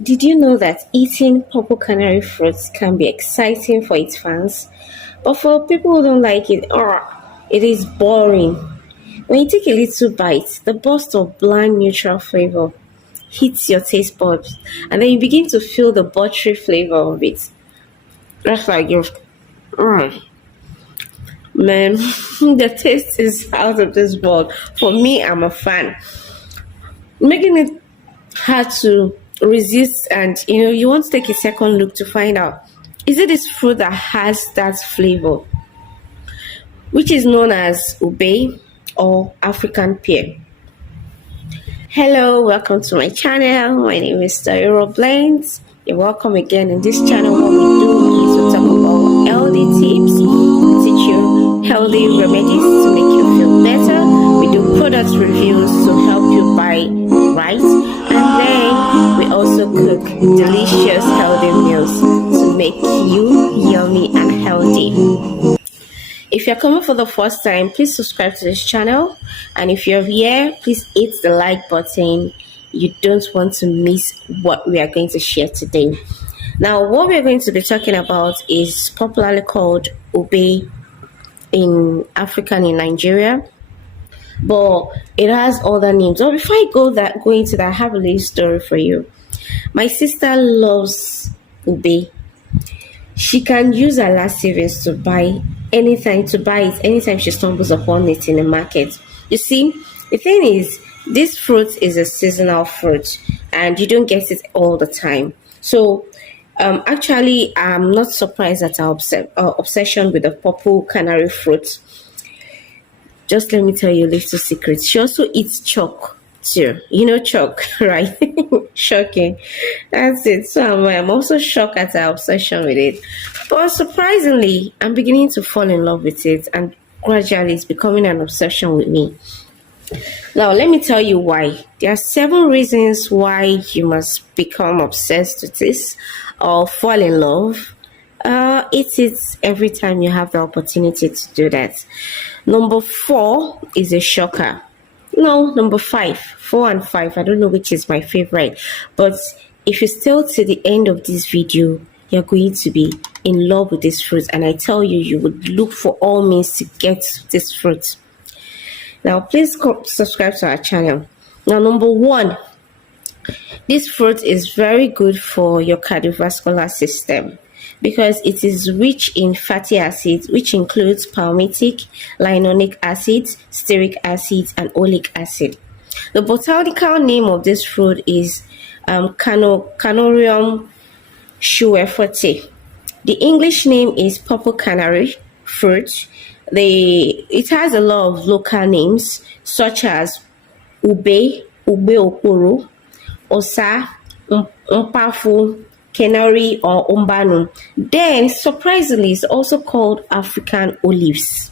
Did you know that eating purple canary fruits can be exciting for its fans? But for people who don't like it, it is boring. When you take a little bite, the burst of bland neutral flavor hits your taste buds, and then you begin to feel the buttery flavor of it. That's like your man, the taste is out of this world. For me, I'm a fan. Making it hard to resist, and you want to take a second look to find out, is it this fruit that has that flavor, which is known as ube or African pear. Hello, welcome to my channel. My name is Toheeroh Blends. You're welcome again. In this channel, what we do is we talk about healthy tips, we teach you healthy remedies to make you feel better. We do product reviews to help you buy right, and then we also cook delicious healthy meals to make you yummy and healthy. If you're coming for the first time, please subscribe to this channel. And if you're here, please hit the like button. You don't want to miss what we are going to share today. Now, what we're going to be talking about is popularly called ube in African in Nigeria, but it has other names. So before I go into that, I have a little story for you. My sister loves ube. She can use her last savings to buy it anytime she stumbles upon it in the market. You see, the thing is, this fruit is a seasonal fruit and you don't get it all the time. So actually, I'm not surprised at our obsession with the purple canary fruit. Just let me tell you a little secret. She also eats chalk too. You know chalk, right? Shocking. That's it. So I'm also shocked at her obsession with it. But surprisingly, I'm beginning to fall in love with it, and gradually it's becoming an obsession with me. Now, let me tell you why. There are 7 reasons why you must become obsessed with this or fall in love. Eat it every time you have the opportunity to do that. Number 4 is a shocker. No, number 5. 4 and 5. I don't know which is my favorite. But if you still to the end of this video, you're going to be in love with this fruit. And I tell you, you would look for all means to get this fruit. Now, please subscribe to our channel. Now, number 1, this fruit is very good for your cardiovascular system because it is rich in fatty acids, which includes palmitic, linolic acid, stearic acid, and oleic acid. The botanical name of this fruit is Canorium schueforti. The English name is purple canary fruit. It has a lot of local names such as ube okoro, osa, mpafu, canary, or umbanu. Then, surprisingly, it's also called African olives.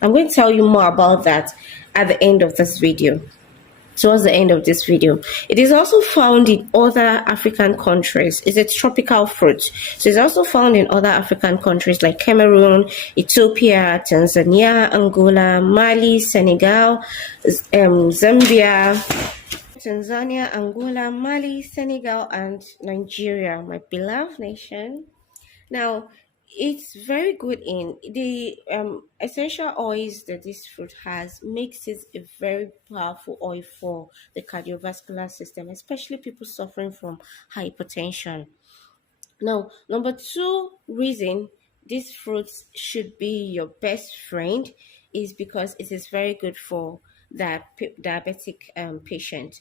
I'm going to tell you more about that at the end of this video. Towards the end of this video. It is also found in other African countries. It's a tropical fruit. So it's also found in other African countries like Cameroon, Ethiopia, Tanzania, Angola, Mali, Senegal, Zambia, Tanzania, Angola, Mali, Senegal, and Nigeria, my beloved nation. Now, it's very good in the essential oils that this fruit has makes it a very powerful oil for the cardiovascular system, especially people suffering from hypertension. Now, number 2 reason this fruit should be your best friend is because it is very good for the diabetic patient.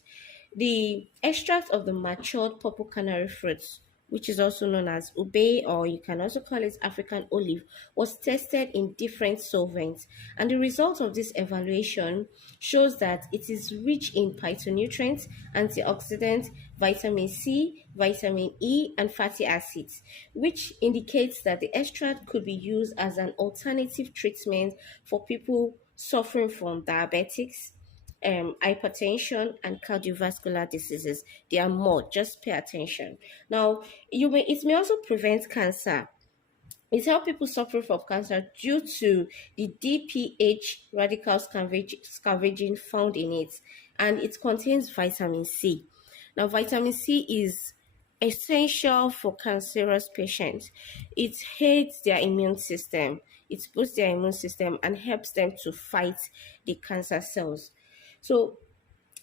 The extract of the matured purple canary fruits, which is also known as ube, or you can also call it African olive, was tested in different solvents. And the result of this evaluation shows that it is rich in phytonutrients, antioxidants, vitamin C, vitamin E, and fatty acids, which indicates that the extract could be used as an alternative treatment for people suffering from diabetics, hypertension, and cardiovascular diseases. There are more. Just pay attention. Now, it may also prevent cancer. It helps people suffering from cancer due to the DPH radical scavenging found in it, and it contains vitamin C. Now, vitamin C is essential for cancerous patients. It aids their immune system, it boosts their immune system and helps them to fight the cancer cells. So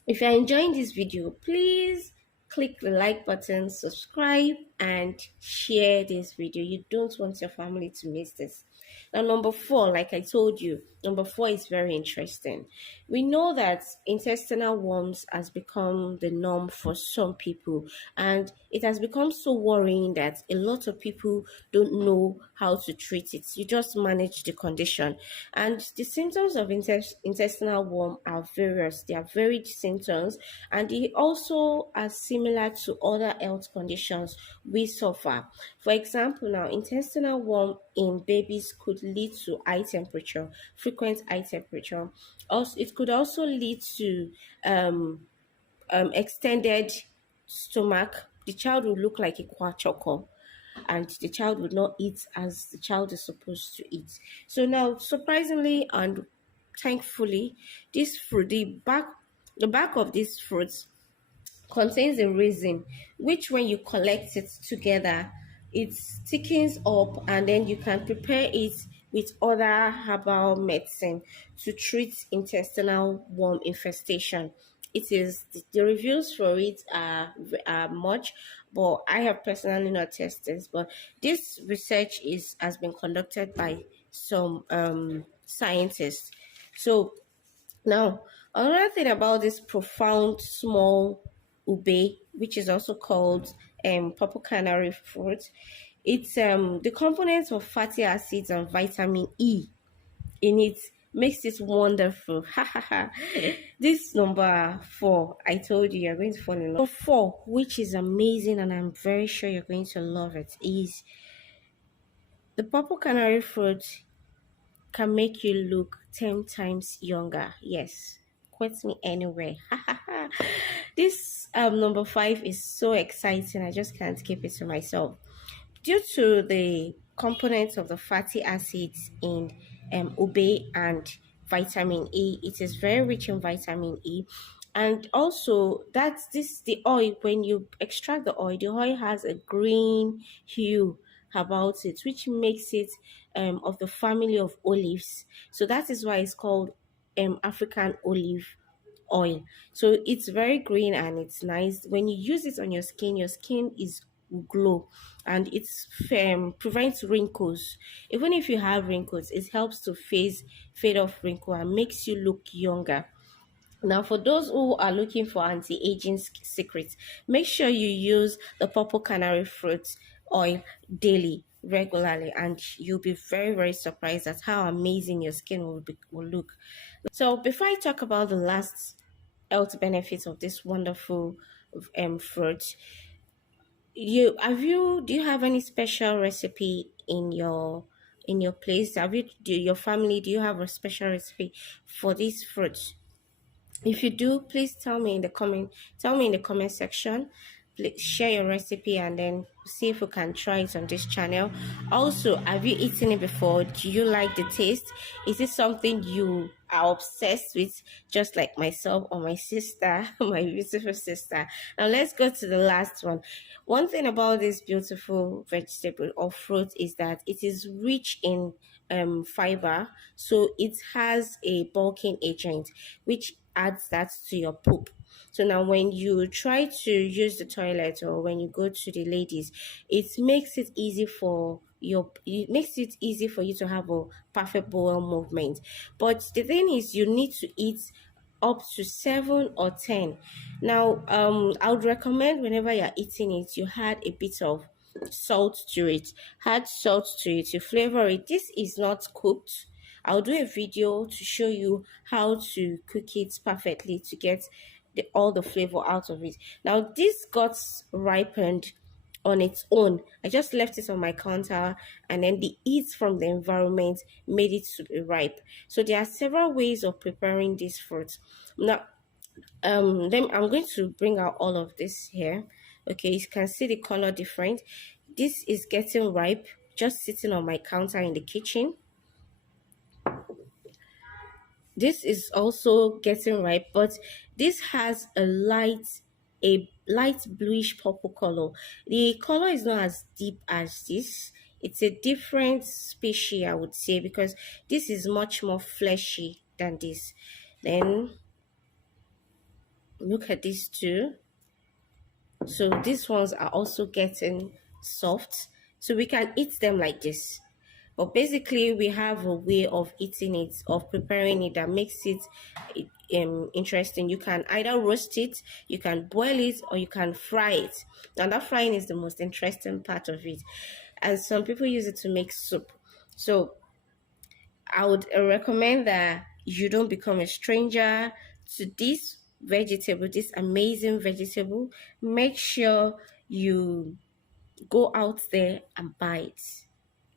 if you're enjoying this video, please click the like button, subscribe, and share this video. You don't want your family to miss this. Now, number four, like I told you, number four is very interesting. We know that intestinal worms has become the norm for some people, and it has become so worrying that a lot of people don't know how to treat it. You just manage the condition, and the symptoms of intestinal worm are various. They are varied symptoms, and they also are similar to other health conditions we suffer. For example, now intestinal worm in babies could lead to high temperature, frequent high temperature. Also, it could also lead to extended stomach. The child will look like a kwachoko, and the child would not eat as the child is supposed to eat. So now, surprisingly and thankfully, this fruit, the back of this fruit contains a resin, which when you collect it together, it thickens up, and then you can prepare it with other herbal medicine to treat intestinal worm infestation. It is the reviews for it are much, but I have personally not tested. But this research is has been conducted by some scientists. So now, another thing about this profound small ube, which is also called purple canary fruit, it's the components of fatty acids and vitamin E in it makes it wonderful. Ha ha ha. This number four, I told you you're going to fall in love. So four, which is amazing, and I'm very sure you're going to love it, is the purple canary fruit can make you look 10 times younger. Yes. Quote me anywhere. This number five is so exciting. I just can't keep it to myself. Due to the components of the fatty acids in ube and vitamin E, it is very rich in vitamin E. And also, that's this the oil. When you extract the oil has a green hue about it, which makes it of the family of olives. So that is why it's called African olive oil. So it's very green and it's nice. When you use it on your skin is glow, and it prevents wrinkles. Even if you have wrinkles, it helps to fade off wrinkle and makes you look younger. Now, for those who are looking for anti-aging secrets, make sure you use the purple canary fruit oil daily, regularly, and you'll be very, very surprised at how amazing your skin will look. So, before I talk about the last health benefits of this wonderful fruit, do you have any special recipe in your place? Your family, do you have a special recipe for this fruit? If you do, please tell me in the comment section. Please share your recipe and then see if we can try it on this channel. Also, have you eaten it before? Do you like the taste? Is it something you are obsessed with, just like myself or my sister, my beautiful sister? Now let's go to the last one. One thing about this beautiful vegetable or fruit is that it is rich in fiber, so it has a bulking agent which adds that to your poop. So now when you try to use the toilet or when you go to the ladies, it makes it easy for you to have a perfect bowel movement. But the thing is, you need to eat up to 7 or 10. Now I would recommend whenever you're eating it, you add a bit of salt to it. Add salt to it to flavor it. This is not cooked. I'll do a video to show you how to cook it perfectly to get all the flavor out of it. Now this got ripened on its own. I just left it on my counter, and then the heat from the environment made it to be ripe. So there are several ways of preparing this fruit. Now then I'm going to bring out all of this here. Okay, you can see the color different. This is getting ripe, just sitting on my counter in the kitchen. This is also getting ripe, but this has a light a light bluish purple color. The color is not as deep as this. It's a different species, I would say, because this is much more fleshy than this. Then look at these two. So these ones are also getting soft, so we can eat them like this. But basically we have a way of eating it, of preparing it, that makes it interesting. You can either roast it, you can boil it, or you can fry it. And that frying is the most interesting part of it, and some people use it to make soup. So I would recommend that you don't become a stranger to this vegetable, this amazing vegetable. Make sure you go out there and buy it.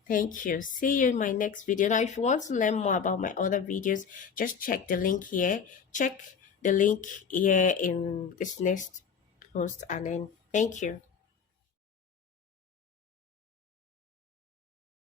Thank you. See you in my next video. Now, if you want to learn more about my other videos, just check the link here. Check the link here in this next post, and then thank you.